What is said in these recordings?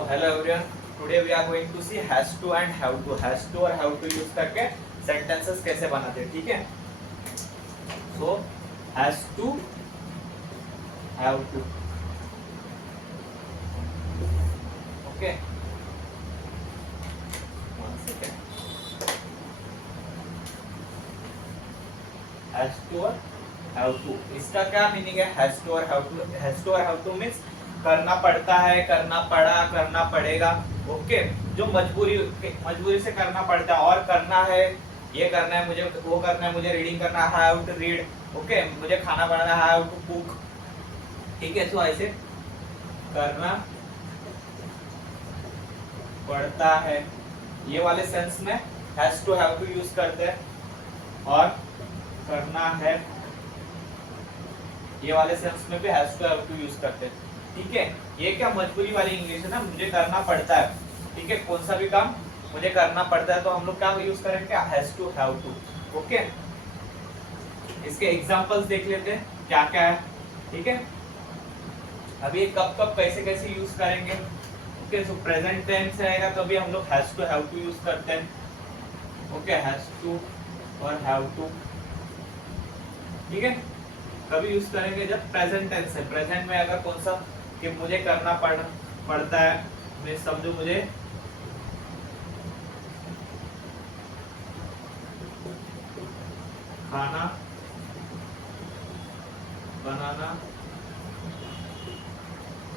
So hello everyone. Today we are going to see has to and have to. Has to और have to use करके sentences कैसे बनाते हैं, ठीक है? So has to, have to. Okay. One second. Has to और have to. इसका क्या मीनिंग है? Has to और have to. Has to और have to means करना पड़ता है, करना पड़ा, करना पड़ेगा। ओके, जो मजबूरी से करना पड़ता है और करना है, ये करना है मुझे, वो करना है मुझे, रीडिंग करना है, हाउ टू रीड। ओके, मुझे खाना बनाना है, हाउ टू कुक। ठीक है, तो ऐसे करना पड़ता है, ये वाले सेंस में has to have to use करते हैं। और करना है, ये वाले सेंस में भी has to have to use करते हैं। ठीक है, ये क्या मजबूरी वाली इंग्लिश है ना, मुझे करना पड़ता है। ठीक है, कौन सा भी काम मुझे करना पड़ता है तो हम लोग क्या यूज करेंगे? Has to have to. Okay, इसके एग्जांपल्स देख लेते हैं क्या क्या है। ठीक है, अभी कब कब कैसे कैसे यूज करेंगे। ओके, सो प्रेजेंट टेंस रहेगा तो अभी हम लोग has to have to use करते हैं। ओके, हैज टू और हैव टू। ठीक है, कभी यूज करेंगे जब प्रेजेंट टेंस है। प्रेजेंट में अगर कौन सा कि मुझे करना पड़ता है, मैं समझो मुझे खाना बनाना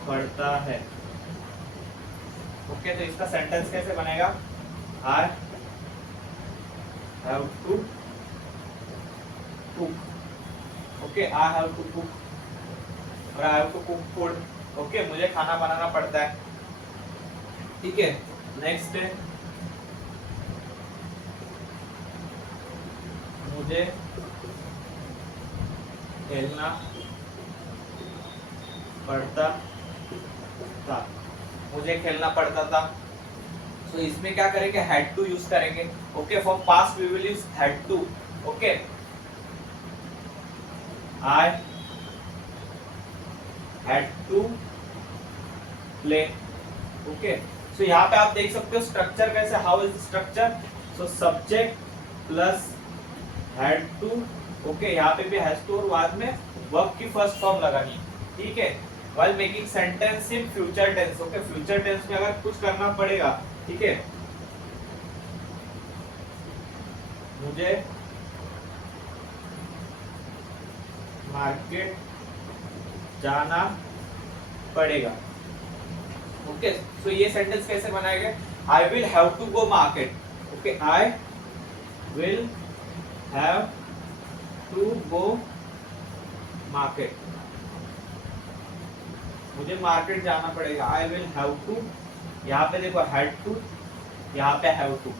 पड़ता है। ओके, तो इसका सेंटेंस कैसे बनेगा? I have to cook. Okay, I have to cook और I have to cook food. Okay, मुझे खाना बनाना पड़ता है। ठीक है, नेक्स्ट है मुझे खेलना पड़ता था। मुझे खेलना पड़ता था, तो इसमें क्या करेंगे? हैड टू यूज करेंगे। Okay, for past we will use had to. Okay, I had to play. Okay, so यहाँ पे आप देख सकते हो स्ट्रक्चर कैसे, how is structure. So subject plus had to. Okay, यहाँ पे भी हैज टू और बाद में वर्ब की फर्स्ट फॉर्म लगानी। ठीक है, while making sentence in future tense. Okay, future tense में अगर कुछ करना पड़ेगा, ठीक है, मुझे मार्केट जाना पड़ेगा। ओके, सो ये सेंटेंस कैसे बनाएंगे? I will have to go market. Okay, I will have to go market, मुझे मार्केट जाना पड़ेगा। आई विल हैव टू, यहाँ पे देखो हैड टू, यहाँ पे हैव टू।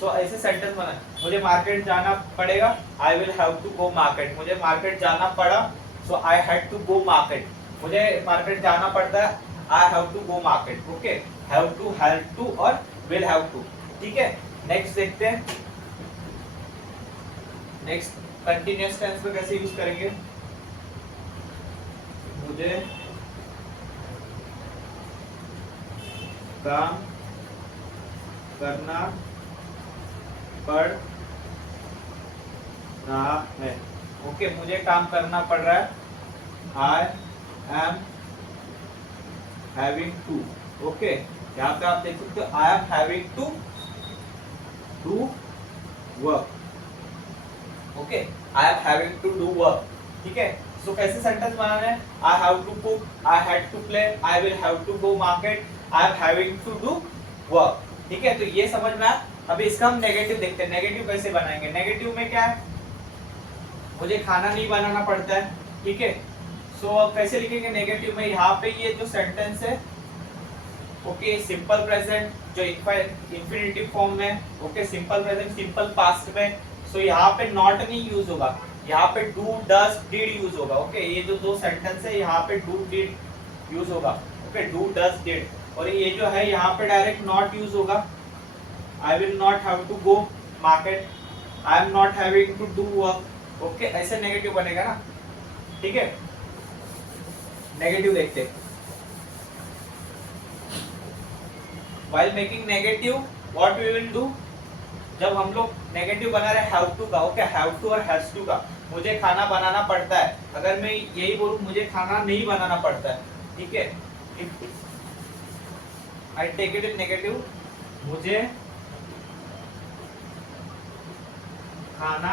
सो ऐसे सेंटेंस बना, मुझे मार्केट जाना पड़ेगा, I will have to go market. मुझे मार्केट जाना पड़ा, so I had to go market. मुझे मार्केट जाना पड़ता है, I have to go market. Okay, have to और विल हैव टू। ठीक है, नेक्स्ट देखते हैं। नेक्स्ट कंटिन्यूअस टेंस में कैसे यूज करेंगे? मुझे काम करना पड़ रहा है। ओके, मुझे काम करना पड़ रहा है, I am having to. Okay, यहाँ पे आप देख सकते हो I am having to do work. Okay, I am having to do work. ठीक है, सो कैसे सेंटेंस बनाना है? I have to cook, I had to play, I will have to go market, I am having to do work. ठीक है, तो ये समझ में आया। अभी इसका हम नेगेटिव देखते हैं, नेगेटिव कैसे बनाएंगे। नेगेटिव में क्या है? मुझे खाना नहीं बनाना पड़ता है। ठीक है, सो अब कैसे लिखेंगे नेगेटिव में? यहाँ पे ये जो सेंटेंस है, ओके, सिंपल प्रेजेंट जो इंफिनिटिव फॉर्म में, okay, simple present simple past में। सो यहाँ पे नॉट नहीं यूज होगा, यहाँ पे डू डज डिड यूज होगा। ओके, ये जो दो सेंटेंस है यहाँ पे डू डिड यूज होगा। ओके, डू डज डिड, और ये जो है यहाँ पे डायरेक्ट नॉट यूज होगा। I will not have to go market, I am not having to do work. Okay, ऐसे नेगेटिव बनेगा ना। ठीक है, नेगेटिव देखते हैं। while making negative what we will do, जब हम लोग नेगेटिव बना रहे हैव टू का, ओके हैव टू और हैज टू का, मुझे खाना बनाना पड़ता है, अगर मैं यही बोलूं मुझे खाना नहीं बनाना पड़ता है, ठीक है, I take it in negative, मुझे खाना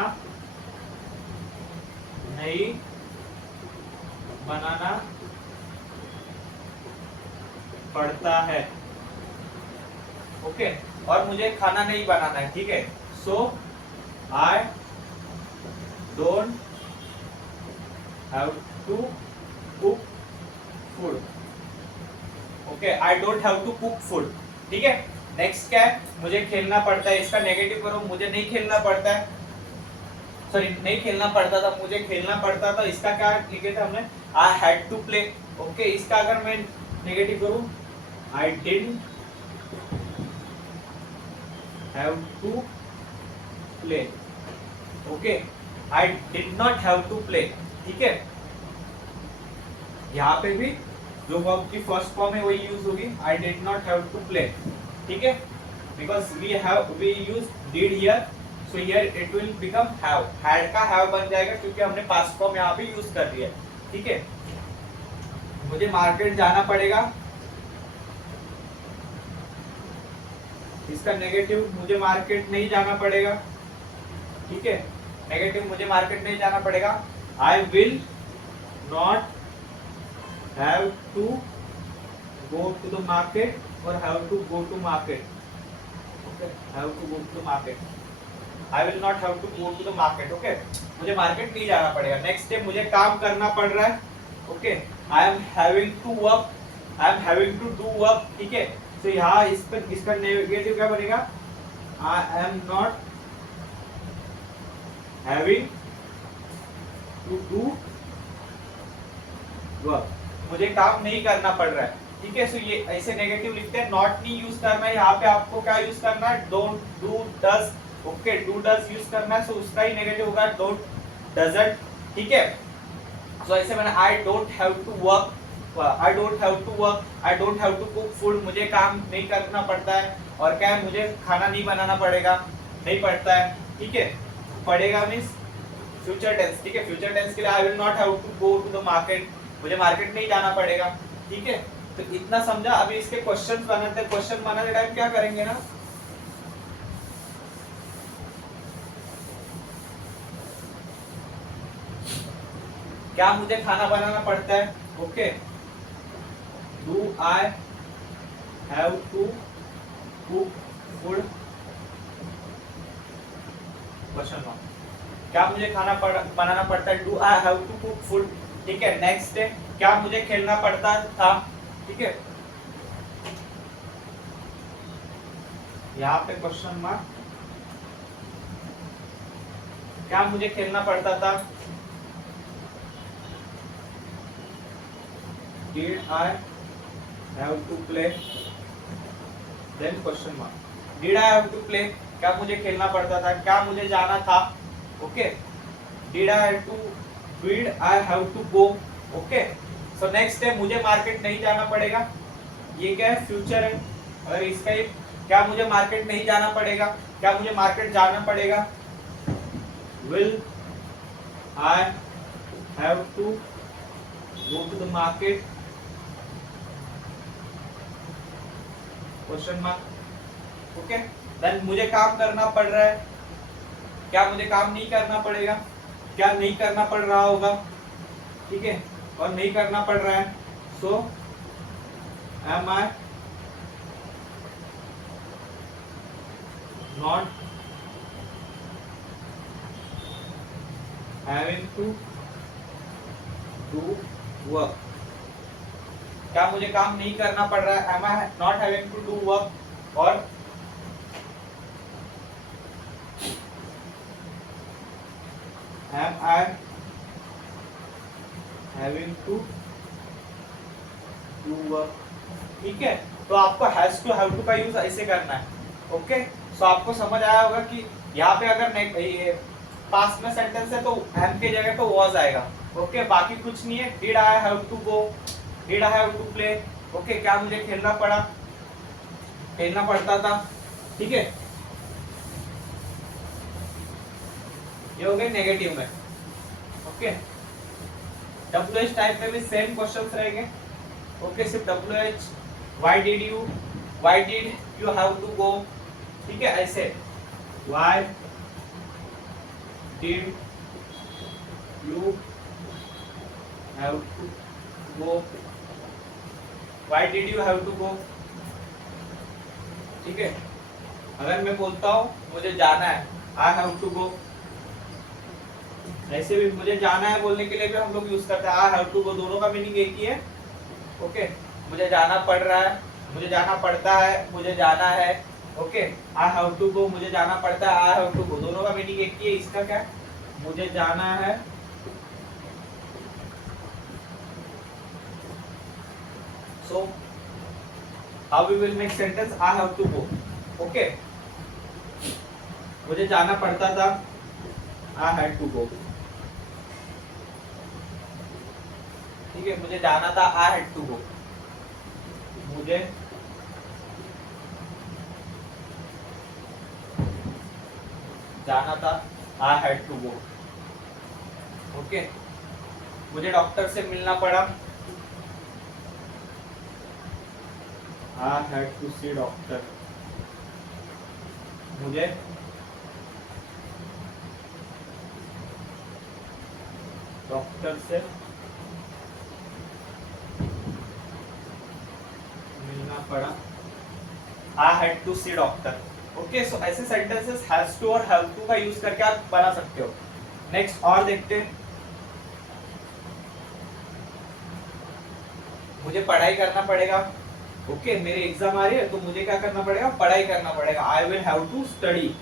नहीं बनाना पड़ता है, ओके, और मुझे खाना नहीं बनाना है, ठीक है, so I don't have to cook food, okay, I don't have to cook food, ठीक है। नेक्स्ट क्या है, मुझे खेलना पड़ता है, इसका नेगेटिव करो, मुझे नहीं खेलना पड़ता है, सॉरी नहीं खेलना पड़ता था, मुझे खेलना पड़ता था, इसका क्या लिखे थे हमने, I had to play, okay, इसका अगर मैं नेगेटिव करूं, I didn't have to play, okay, I did not have to play, ठीक है, यहाँ पे भी जो वर्ब की फर्स्ट फॉर्म है वही यूज होगी, I did not have to play, ठीक है, because we use did here, so here it will become have, had का हैव बन जाएगा क्योंकि हमने पास्ट फॉर्म यहाँ पे यूज कर दिया, ठीक है। मुझे मार्केट जाना पड़ेगा, इसका नेगेटिव मुझे मार्केट नहीं जाना पड़ेगा, ठीक है, नेगेटिव मुझे मार्केट नहीं जाना पड़ेगा, I will not have to go to the market और have to go to market, okay, have to go to the market, I will not have to go to the market, okay, मुझे market नहीं जाना पड़ेगा। Next step, मुझे काम करना पड़ रहा है, okay, I am having to work, I am having to do work, ठीक है, तो यहाँ इस पर इसका नेगेटिव क्या बनेगा, I am not having to do work, मुझे काम नहीं करना पड़ रहा है, ठीक है, सो ये ऐसे नेगेटिव लिखते हैं, नॉट नहीं यूज करना है, यहाँ पे आपको क्या यूज करना है, don't, do, does, okay, do does use करना है, सो उसका ही नेगेटिव होगा डोंट, डजंट, ठीक है, सो ऐसे मैंने I don't have to work, I don't have to work, I don't have to cook food, मुझे काम नहीं करना पड़ता है, और क्या है, मुझे खाना नहीं बनाना पड़ेगा, नहीं पड़ता है, ठीक है, पड़ेगा मींस फ्यूचर टेंस, ठीक है, फ्यूचर टेंस के लिए I will not have to go to the market, मुझे मार्केट नहीं जाना पड़ेगा, ठीक है, तो इतना समझा। अभी इसके क्वेश्चन बनाते हैं, क्वेश्चन बनाते टाइम क्या करेंगे ना, क्या मुझे खाना बनाना पड़ता है, okay, do I have to cook food, question mark, क्या मुझे खाना बनाना पड़ता है, do I have to cook food, ठीक है। नेक्स्ट है, क्या मुझे खेलना पड़ता था, ठीक है, यहाँ पे क्वेश्चन मार्क, क्या मुझे खेलना पड़ता था, did I have to play, then question mark, did I have to play, क्या मुझे खेलना पड़ता था, क्या मुझे जाना था, okay, did I have to go, okay, so next है, मुझे मार्केट नहीं जाना पड़ेगा, ये क्या है, फ्यूचर है, अगर इसका ये क्या मुझे मार्केट नहीं जाना पड़ेगा, क्या मुझे मार्केट जाना पड़ेगा, will I have to go to the market, question mark, okay, then मुझे काम करना पड़ रहा है, क्या मुझे काम नहीं करना पड़ेगा, क्या नहीं करना पड़ रहा होगा, ठीक है, और नहीं करना पड़ रहा है, so am I not having to do work, क्या मुझे काम नहीं करना पड़ रहा है, am I not having to do work, और am I having to do work, ठीक है। तो आपको हैज टू हैव टू का यूज ऐसे करना है, ओके, सो आपको समझ आया होगा कि यहाँ पे अगर पास्ट में सेंटेंस है तो एम के जगह तो वॉज आएगा, ओके, बाकी कुछ नहीं है, did I have to go, did I have to play, okay, क्या मुझे खेलना पड़ा, खेलना पड़ता था, ठीक है। ये हो गए नेगेटिव में, ओके। WH टाइप में भी सेम क्वेश्चंस रहेंगे, ओके। सिर्फ WH why did you have to go, ठीक है, ऐसे why did you have to go, why did you have to go, ठीक है। अगर मैं बोलता हूँ मुझे जाना है, आई हैव टू गो, ऐसे भी मुझे जाना है बोलने के लिए भी हम लोग यूज करते हैं आई हैव टू गो, दोनों का मीनिंग एक ही है, ओके। मुझे जाना पड़ रहा है, मुझे जाना पड़ता है, मुझे जाना है, okay. I have to go, मुझे जाना पड़ता है, आई हैव टू गो, दोनों का मीनिंग एक ही है। इसका क्या है, मुझे जाना है, so how we will make sentence, I have to go, okay. मुझे जाना पड़ता था, आई हैड टू गो, ठीक है। मुझे जाना था, आई हैड टू गो, मुझे जाना था, I had to go, okay. मुझे डॉक्टर से मिलना पड़ा, I had to see doctor, मुझे डॉक्टर से मिलना पड़ा, I had to see doctor, okay. So ऐसे सेंटेंसेस हैज टू और हैव टू का यूज करके आप बना सकते हो। नेक्स्ट और देखते हैं, मुझे पढ़ाई करना पड़ेगा, ओके। मेरे एग्जाम आ रही है तो मुझे क्या करना पड़ेगा, पढ़ाई करना पड़ेगा, I will have to study,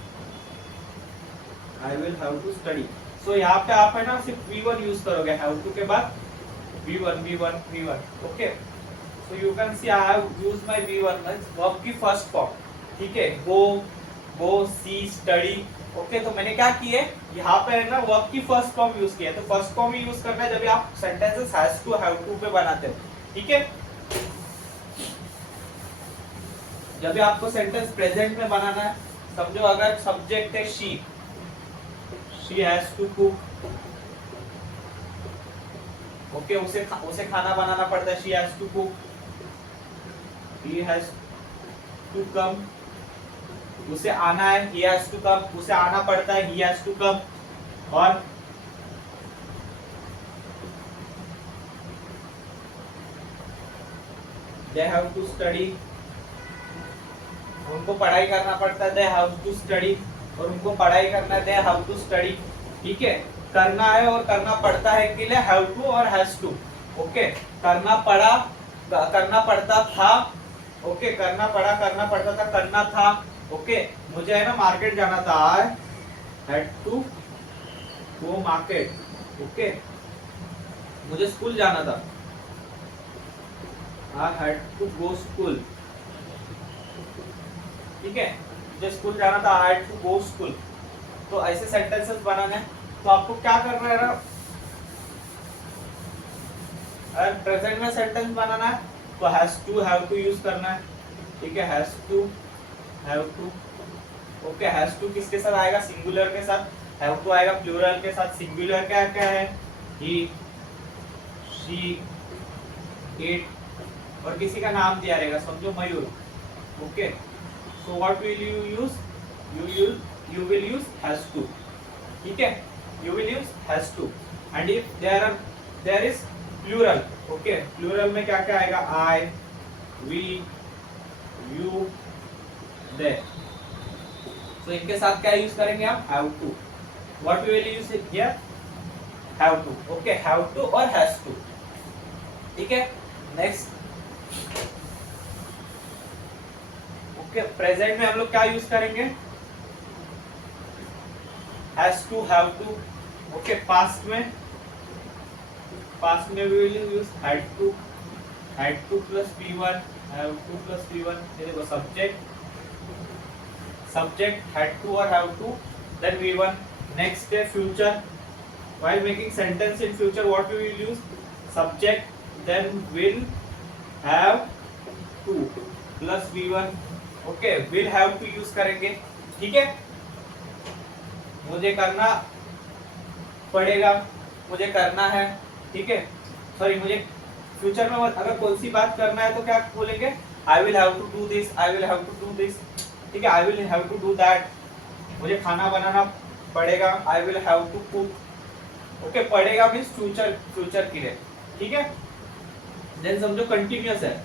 I will have to study. So यहाँ पे आप है ना सिर्फ V1 यूज करोगे, हैव टू के बाद V1, okay. So you can see I have used my V1 means verb की फर्स्ट फॉर्म, ठीक है। गो सी स्टडी, ओके। तो मैंने क्या किया है, यहाँ पे है ना वर्ब की फर्स्ट फॉर्म यूज किया है, तो फर्स्ट फॉर्म ही यूज करना है जब आप sentences has to have to पे बनाते हो, ठीक है। जब भी आपको सेंटेंस प्रेजेंट में बनाना है, समझो अगर सब्जेक्ट है she has to cook, okay. उसे खाना बनाना पड़ता है, she has to cook, he has to come, उसे आना है, he has to come, उसे आना पड़ता है, he has to come, और they have to study, उनको पढ़ाई करना पड़ता है, they have to study, और उनको पढ़ाई करना है, they have to study, ठीक है। करना है और करना पड़ता है के लिए have to और has to, ओके। करना पड़ता था, ओके। करना पड़ता था, करना था, ओके। मुझे है ना मार्केट जाना था, I had to go market, okay. मुझे स्कूल जाना था, I had to go school, ठीक है। मुझे स्कूल जाना था, I had to go school. तो ऐसे सेंटेंसेस बनाने हैं, तो आपको क्या करना है ना, अगर प्रेजेंट में सेंटेंस बनाना है तो has to have to use करना है, ठीक है। Has to have to, okay. Has to किसके साथ आएगा, सिंगुलर के साथ, हैव टू आएगा प्लूरल के साथ। सिंगुलर क्या क्या है, ही शी इट, और किसी का नाम दिया रहेगा, समझो Mayur, okay. So what will you use, you will use has to, ठीक है। You will use has to. And if there is plural, okay. Plural में क्या क्या आएगा, आई, वी, यू, दे। तो इनके साथ क्या यूज करेंगे आप, have to. What we will use here, have to, okay. Have to और हैज टू, ठीक है। Next, okay. प्रेजेंट में हम लोग क्या यूज करेंगे, has to, have to, okay. Past में we will use had to plus V1, have to plus V1। ये देखो सब्जेक्ट हैड टू और have to, then V1। Next है future, while making sentence in future what we will use, subject then will have to plus V1, okay, will have to use करेंगे, ठीक है। मुझे करना पड़ेगा, मुझे करना है, ठीक है। सॉरी, मुझे फ्यूचर में अगर कोई सी बात करना है तो क्या बोलेंगे, I will have to do this, I will have to do this, ठीक है। I will have to do that, मुझे खाना बनाना पड़ेगा, I will have to cook. Okay, पड़ेगा मीन्स फ्यूचर, फ्यूचर के लिए, ठीक है। देन समझो कंटिन्यूअस है,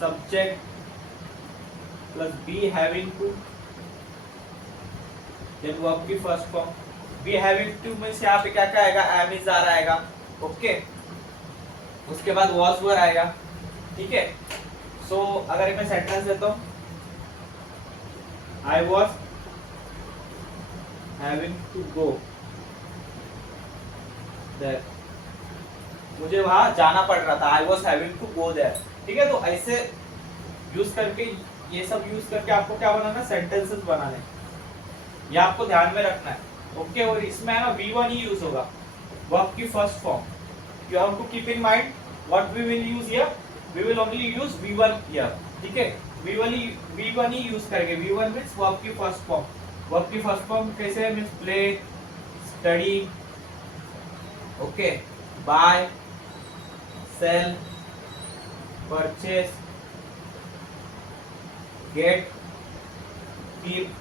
subject plus be having to, then verb की first form. Be having to means यहाँ पे क्या क्या आएगा, एम इज आर आएगा, ओके। उसके बाद वॉज वर आएगा, ठीक है। सो अगर मैं सेंटेंस देता हूँ, I was having to go there, मुझे वहां जाना पड़ रहा था, I was having to go there, ठीक है। तो ऐसे यूज करके, ये सब यूज करके आपको क्या बनाना, सेंटेंसेस बनाने, ये आपको ध्यान में रखना है, ओके। और इसमें है ना V1 ही यूज होगा, वर्ब की first form. You have to keep in mind what we will use here, we will only use V1 here, ठीक है। V1 ही यूज करेंगे। V1 मींस वर्ब की फर्स्ट फॉर्म। वर्ब की फर्स्ट फॉर्म कैसे है, means play, study, okay, buy, sell, purchase, get, keep.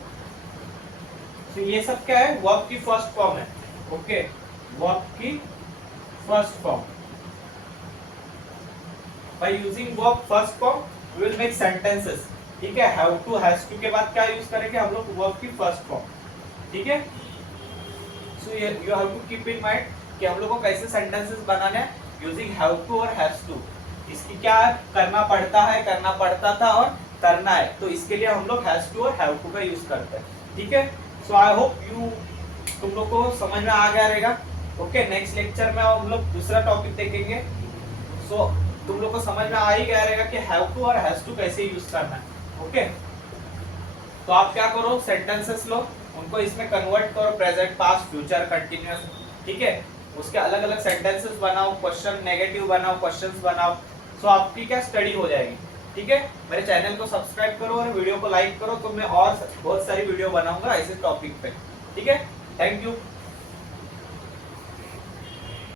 तो ये सब क्या है, वर्ब की फर्स्ट फॉर्म है, ओके, वर्ब की first form. Bye using verb first form we will make sentences, ठीक है। हैव टू, हैज टू के बाद क्या यूज करेंगे हम लोग, वर्ब की फर्स्ट फॉर्म, ठीक है। So you have to keep in mind कि हम लोग को कैसे सेंटेंसेस बनाने हैं यूजिंग हैव टू और हैज टू। इसकी क्या करना पड़ता है, करना पड़ता था और करना है, तो इसके लिए हम लोग हैज टू और हैव टू का यूज करते हैं, ठीक है। सो आई होप तुम लोग को समझ में आ गया रहेगा, ओके। नेक्स्ट लेक्चर में हम लोग दूसरा टॉपिक देखेंगे। सो तुम लोग को समझ में आ ही गया रहेगा कि हैव टू और हैज टू कैसे यूज करना है, ओके। तो आप क्या करो, सेंटेंसेस लो, उनको इसमें कन्वर्ट करो, प्रेजेंट, पास्ट, फ्यूचर, कंटिन्यूअस, ठीक है। उसके अलग अलग सेंटेंसेस बनाओ, क्वेश्चन नेगेटिव बनाओ, क्वेश्चंस बनाओ। सो आपकी क्या स्टडी हो जाएगी, ठीक है। मेरे चैनल को सब्सक्राइब करो और वीडियो को लाइक करो, तो मैं और बहुत सारी वीडियो बनाऊंगा ऐसे टॉपिक पे, ठीक है। Thank you.